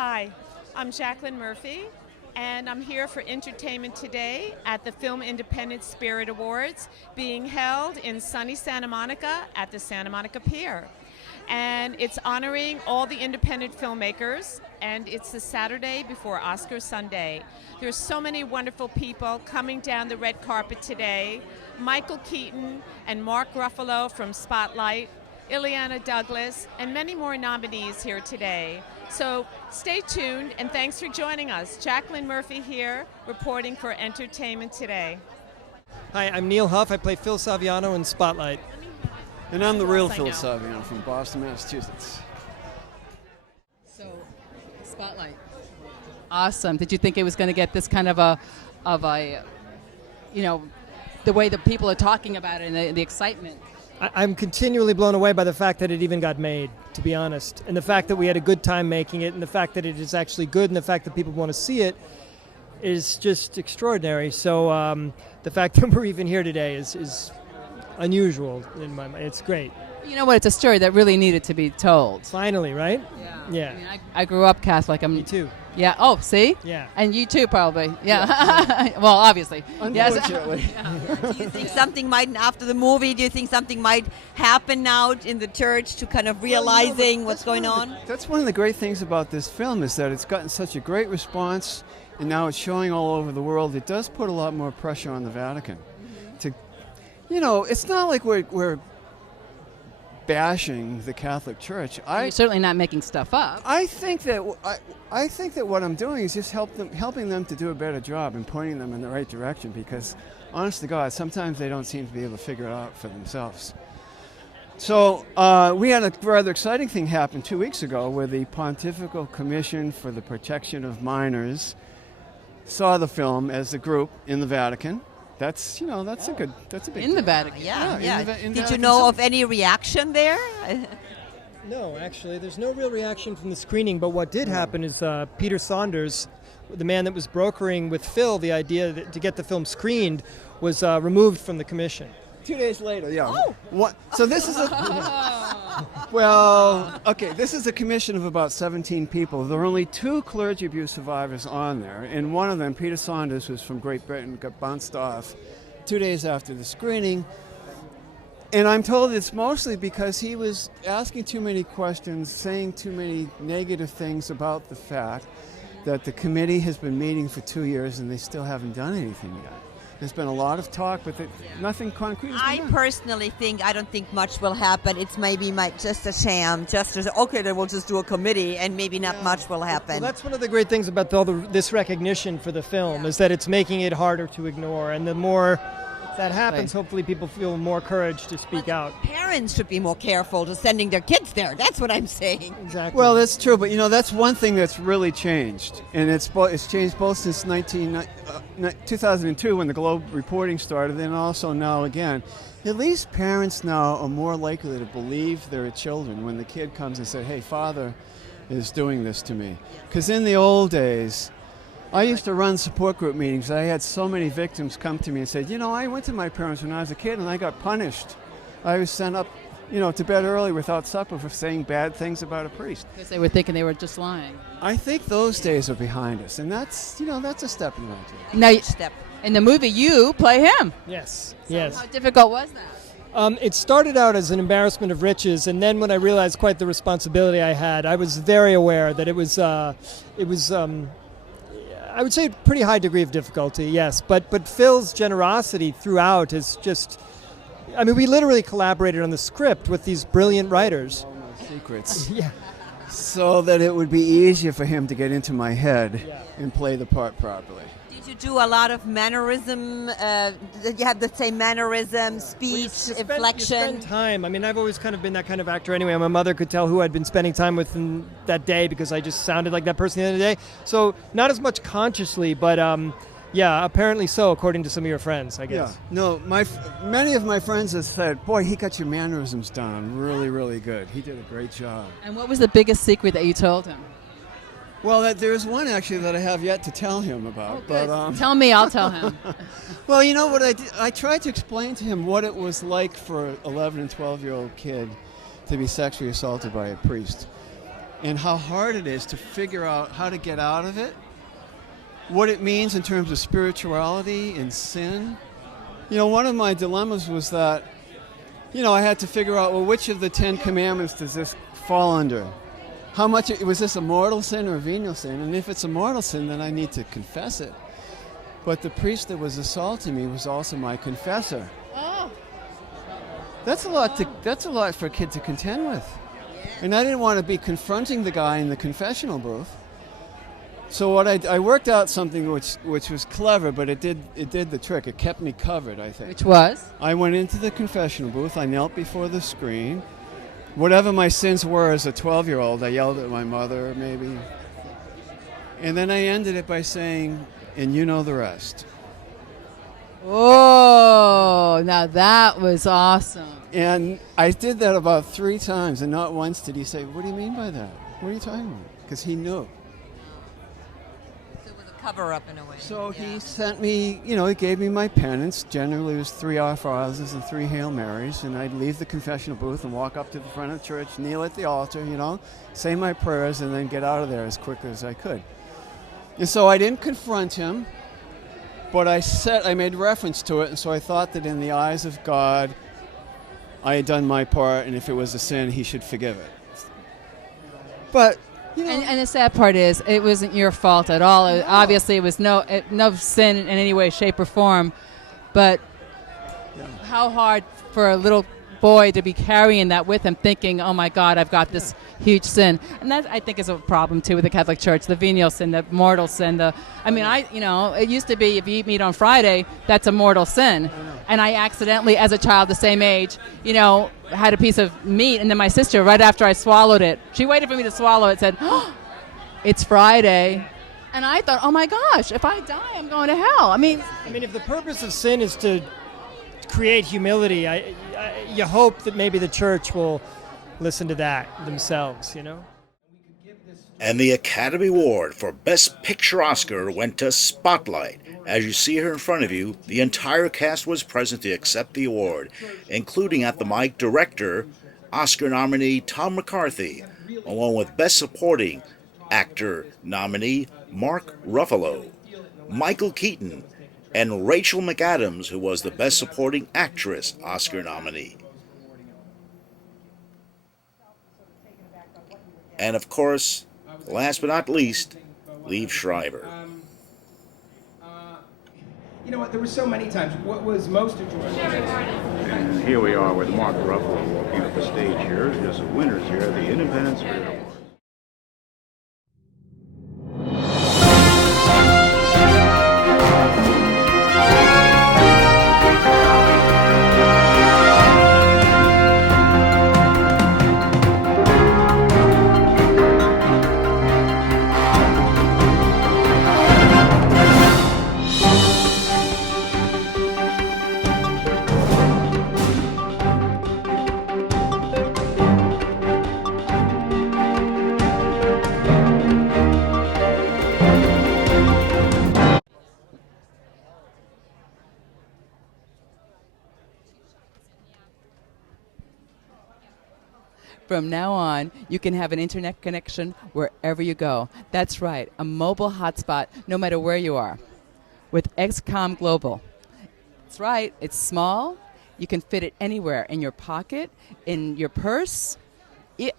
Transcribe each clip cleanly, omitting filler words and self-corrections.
Hi, I'm Jacqueline Murphy, and I'm here for Entertainment Today at the Film Independent Spirit Awards being held in sunny Santa Monica at the Santa Monica Pier. And it's honoring all the independent filmmakers, and it's the Saturday before Oscar Sunday. There's so many wonderful people coming down the red carpet today. Michael Keaton and Mark Ruffalo from Spotlight, Ileana Douglas, and many more nominees here today. So stay tuned, and thanks for joining us. Jacqueline Murphy here, reporting for Entertainment Today. Hi, I'm Neil Huff. I play Phil Saviano in Spotlight. And I'm the real Phil Saviano from Boston, Massachusetts. So, Spotlight. Awesome. Did you think it was going to get this kind of a, the way that people are talking about it and the excitement? I'm continually blown away by the fact that it even got made, to be honest. And the fact that we had a good time making it, and the fact that it is actually good, and the fact that people want to see it is just extraordinary. So the fact that we're even here today is unusual in my mind. It's great. You know what? It's a story that really needed to be told. Finally, right? Yeah. I mean, I grew up Catholic. Me too. Yeah. Oh, see? Yeah. And you too, probably. Yeah. Well, obviously. Unfortunately. Do you think something might, after the movie, do you think something might happen now in the church to kind of realizing what's going on? That's one of the great things about this film is that it's gotten such a great response, and now it's showing all over the world. It does put a lot more pressure on the Vatican. It's not like we're bashing the Catholic Church. You're certainly not making stuff up. I think that what I'm doing is just helping them to do a better job and pointing them in the right direction, because, honest to God, sometimes they don't seem to be able to figure it out for themselves. So we had a rather exciting thing happen 2 weeks ago where the Pontifical Commission for the Protection of Minors saw the film as a group in the Vatican. That's a big In the Vatican. Yeah. In Did you Vatican know City. of any reaction there? No, actually, there's no real reaction from the screening, but what did happen is Peter Saunders, the man that was brokering with Phil the idea to get the film screened, was removed from the commission. 2 days later, yeah. Oh. What? So this is this is a commission of about 17 people. There are only 2 clergy abuse survivors on there, and one of them, Peter Saunders, who's from Great Britain, got bounced off 2 days after the screening. And I'm told it's mostly because he was asking too many questions, saying too many negative things about the fact that the committee has been meeting for 2 years and they still haven't done anything yet. There's been a lot of talk, but nothing concrete has been done. I personally I don't think much will happen. It's maybe just a sham. Then we'll just do a committee, and maybe not much will happen. Well, that's one of the great things about this recognition for the film, is that it's making it harder to ignore. And the more that happens, hopefully people feel more courage to speak out. Parents should be more careful to sending their kids there. That's what I'm saying. Exactly. Well, that's true, but that's one thing that's really changed, and it's changed both since 2002 when the Globe reporting started, and also now again. At least parents now are more likely to believe their children when the kid comes and says, "Hey, Father is doing this to me," because in the old days, I used to run support group meetings. I had so many victims come to me and say, I went to my parents when I was a kid and I got punished. I was sent up, to bed early without supper for saying bad things about a priest. Because they were thinking they were just lying. I think those days are behind us, and that's a step in the right direction. Now, in the movie, you play him. Yes. How difficult was that? It started out as an embarrassment of riches, and then when I realized quite the responsibility I had, I was very aware that it was I would say a pretty high degree of difficulty, yes. But Phil's generosity throughout is just... we literally collaborated on the script with these brilliant writers. All my secrets. Yeah. So that it would be easier for him to get into my head and play the part properly. Did you do a lot of mannerism? Did you have the same mannerism, speech, inflection? You spend time. I've always kind of been that kind of actor anyway. My mother could tell who I'd been spending time with in that day because I just sounded like that person the other day. So not as much consciously, but apparently so, according to some of your friends, I guess. Yeah. No, many of my friends have said, "Boy, he got your mannerisms down really, really good. He did a great job." And what was the biggest secret that you told him? Well, there's one actually that I have yet to tell him about. But tell me, I'll tell him. Well, you know what I did? I tried to explain to him what it was like for an 11 and 12-year-old kid to be sexually assaulted by a priest. and how hard it is to figure out how to get out of it, what it means in terms of spirituality and sin. One of my dilemmas was that, I had to figure out, well, which of the 10 commandments does this fall under? How much, was this a mortal sin or a venial sin? And if it's a mortal sin, then I need to confess it. But the priest that was assaulting me was also my confessor. Oh. That's a lot for a kid to contend with. And I didn't want to be confronting the guy in the confessional booth. So what I worked out something which was clever, but it did the trick. It kept me covered, I think. Which was? I went into the confessional booth. I knelt before the screen. Whatever my sins were as a 12-year-old, I yelled at my mother, maybe. And then I ended it by saying, and you know the rest. Oh, now that was awesome. And I did that about 3 times, and not once did he say, what do you mean by that? What are you talking about? Because he knew. So it was a cover-up in a way. So he sent me, he gave me my penance. Generally it was 3 Our Fathers and 3 Hail Marys, and I'd leave the confessional booth and walk up to the front of the church, kneel at the altar, say my prayers, and then get out of there as quickly as I could. And so I didn't confront him, but I made reference to it, and so I thought that in the eyes of God, I had done my part, and if it was a sin, he should forgive it. But, And the sad part is, it wasn't your fault at all. No. Obviously, it was no sin in any way, shape, or form. But how hard for a little boy to be carrying that with him, thinking, oh my God, I've got this huge sin. And that, I think, is a problem too with the Catholic Church, the venial sin, the mortal sin. It used to be if you eat meat on Friday, that's a mortal sin. And I accidentally, as a child the same age, had a piece of meat, and then my sister, right after I swallowed it, she waited for me to swallow it, said, oh, it's Friday. And I thought, oh my gosh, if I die, I'm going to hell. If the purpose of sin is to create humility, you hope that maybe the church will listen to that themselves, And the Academy Award for Best Picture Oscar went to Spotlight. As you see here in front of you, the entire cast was present to accept the award, including at the mic director, Oscar nominee Tom McCarthy, along with Best Supporting Actor nominee Mark Ruffalo, Michael Keaton, and Rachel McAdams, who was the Best Supporting Actress Oscar nominee. And of course, last but not least, Liev Schreiber. You know what, there were so many times. What was most enjoyable? And here we are with Mark Ruffalo walking up the stage here. Just winners here at the Independent Spirit Awards. From now on, you can have an internet connection wherever you go. That's right, a mobile hotspot, no matter where you are, with XCOM Global. That's right, it's small. You can fit it anywhere, in your pocket, in your purse,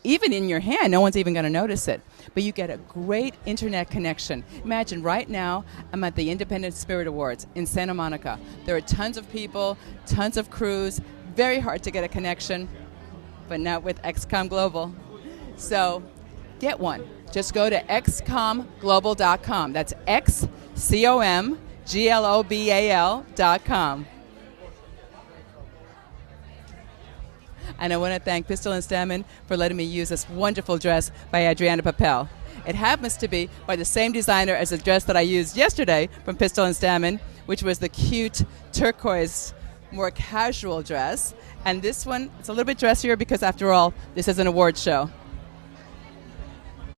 even in your hand. No one's even going to notice it. But you get a great internet connection. Imagine right now, I'm at the Independent Spirit Awards in Santa Monica. There are tons of people, tons of crews, very hard to get a connection, but not with XCOM Global. So get one. Just go to xcomglobal.com. That's xcomglobal.com. And I want to thank Pistol and Stamen for letting me use this wonderful dress by Adrianna Papell. It happens to be by the same designer as the dress that I used yesterday from Pistol and Stamen, which was the cute turquoise, more casual dress. And this one, it's a little bit dressier because, after all, this is an award show.